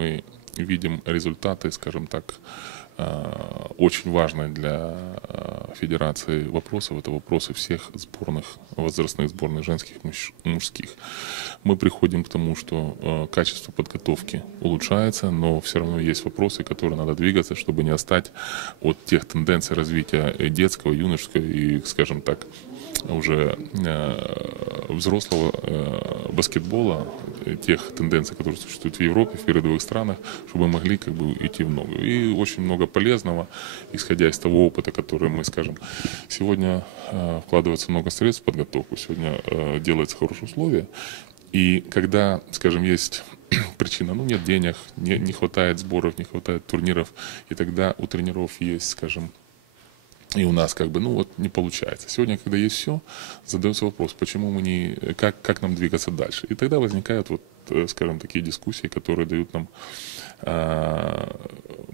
мы видим результаты, скажем так, э, очень важные для э, федерации вопросов. Это вопросы всех сборных, возрастных сборных женских мужских. Мы приходим к тому, что э, качество подготовки улучшается, но все равно есть вопросы, которые надо двигаться, чтобы не отстать от тех тенденций развития детского, юношеского и, скажем так, уже взрослого баскетбола, тех тенденций, которые существуют в Европе, в передовых странах, чтобы мы могли как бы идти в ногу. И очень много полезного, исходя из того опыта, который мы, скажем, сегодня э, вкладывается много средств в подготовку, сегодня э, делается хорошие условия. И когда, скажем, есть причина, ну, нет денег, не, не хватает сборов, не хватает турниров, и тогда у тренеров есть, скажем, и у нас как бы, ну вот, не получается. Сегодня, когда есть все, задается вопрос, почему мы не, как, как нам двигаться дальше. И тогда возникают вот, э, скажем, такие дискуссии, которые дают нам э,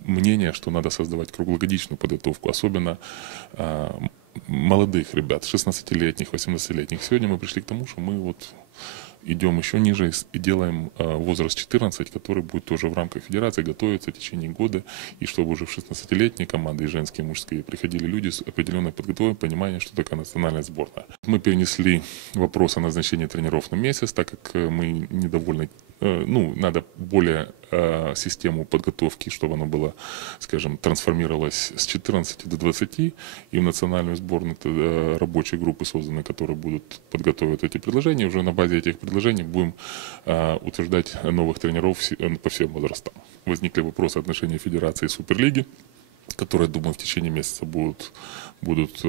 мнение, что надо создавать круглогодичную подготовку, особенно э, молодых ребят, 16-летних, 18-летних. Сегодня мы пришли к тому, что мы вот идем еще ниже и делаем э, возраст 14, который будет тоже в рамках федерации готовиться в течение года, и чтобы уже в 16-летние команды, и женские, и мужские, приходили люди с определенной подготовкой, пониманием, что такое национальная сборная. Мы перенесли вопрос о назначении тренеров на месяц, так как э, мы недовольны Э, ну, надо более систему подготовки, чтобы она была, скажем, трансформировалась с 14 до 20, и в национальную сборную э, рабочие группы созданы, которые будут подготовить эти предложения. Уже на базе этих предложений будем э, утверждать новых тренеров э, по всем возрастам. Возникли вопросы отношения Федерации и Суперлиги, которые, думаю, в течение месяца будут, будут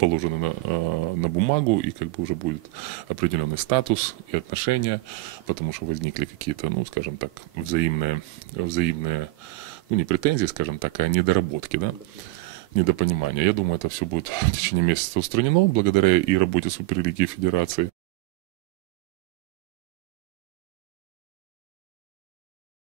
положены на, э, на бумагу, и как бы уже будет определенный статус и отношения, потому что возникли какие-то, ну, скажем так, взаимные, взаимные, ну, не претензии, скажем так, а недоработки, да, недопонимания. Я думаю, это все будет в течение месяца устранено благодаря и работе Суперлиги Федерации.